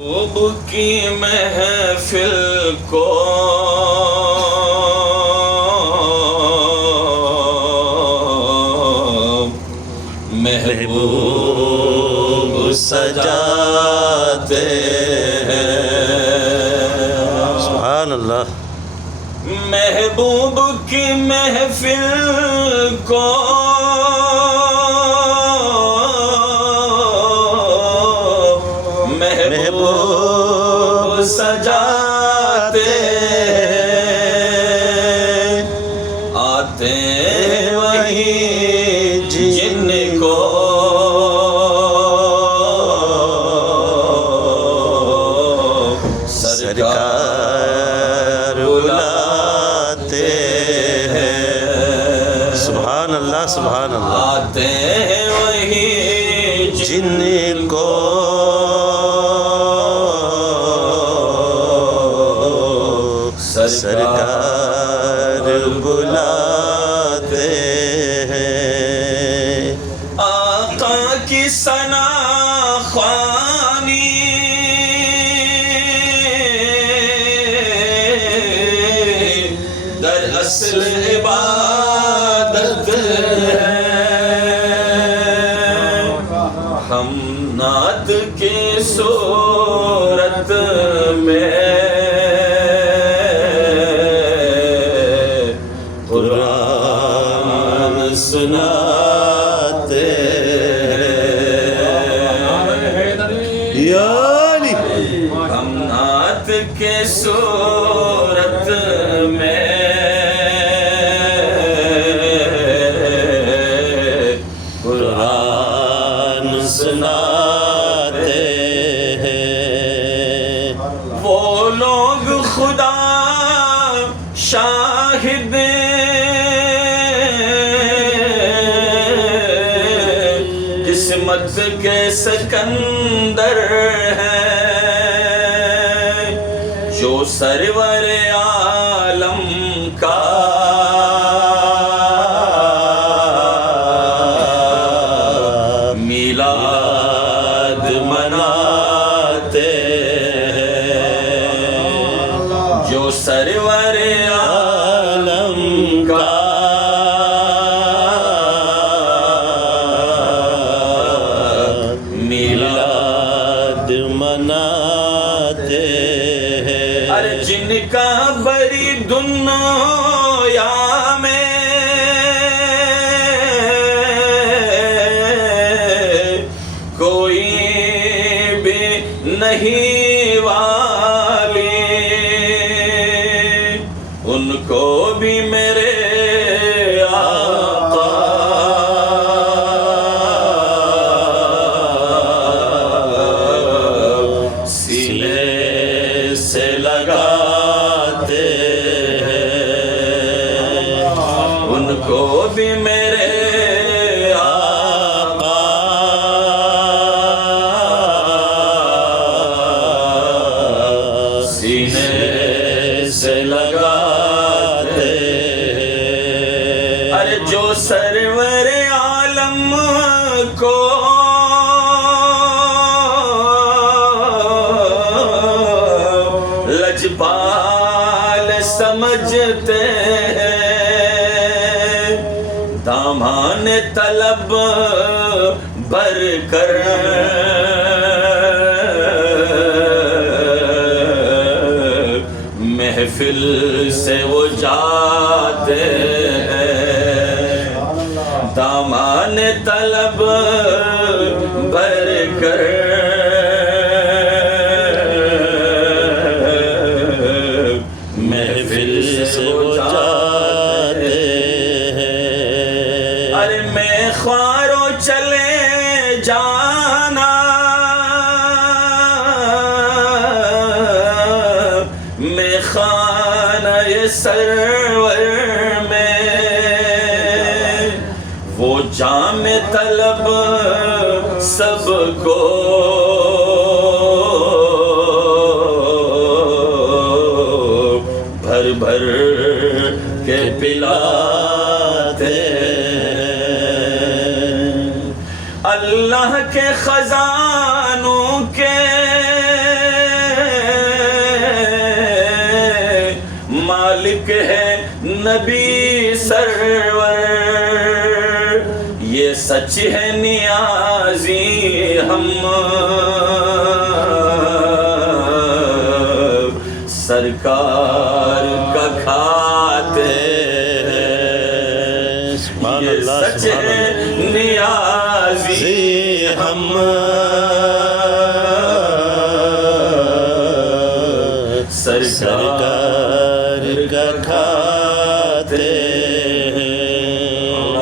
محبوب کی محفل کو محبوب سجاتے ہیں۔ سبحان اللہ۔ محبوب کی محفل کو محبوب سجاتے ہیں، آتے وہی جن کو سرکار بلاتے ہیں۔ سبحان اللہ سبحان اللہ۔ آتے وہی جن کو سرکار بلاتے ہیں۔ آقا کی ثنا خوانی در اصل عبادت ہے، ہم نعت کی صورت میں قرآن سناتے ہیں۔ یا علی۔ ہم نعت کے صورت میں قرآن سناتے ہیں۔ وہ لوگ خدا شاہد قسمت کے سکندر ہیں، جو سرور عالم کا میلاد مناتے ہیں، جو سرور عالم کا میلاد مناتے ہیں۔ ارے جن کا بری دنیا میں کوئی بھی نہیں والی، ان کو بھی میرے آقا سینے سے لگاتے ہیں، ان کو بھی میرے آقا سینے سے لگاتے ہیں۔ ارے جو سرور عالم کو لجپال سمجھتے ہیں، دامان طلب بر کر محفل سے وہ جاتے ہیں، دامان طلب بر کر محفل سے وہ جاتے ہیں۔ ارے میں خوارو چلے جانا میں خانہ سرور میں، وہ جام طلب سب کو بھر بھر کے پلاتے ہیں۔ اللہ کے خزانوں کے نبی سرور یہ سچ ہے نیازی ہم سرکار کا کھاتے ہیں یہ سچ ہے نیازی ہم سرکار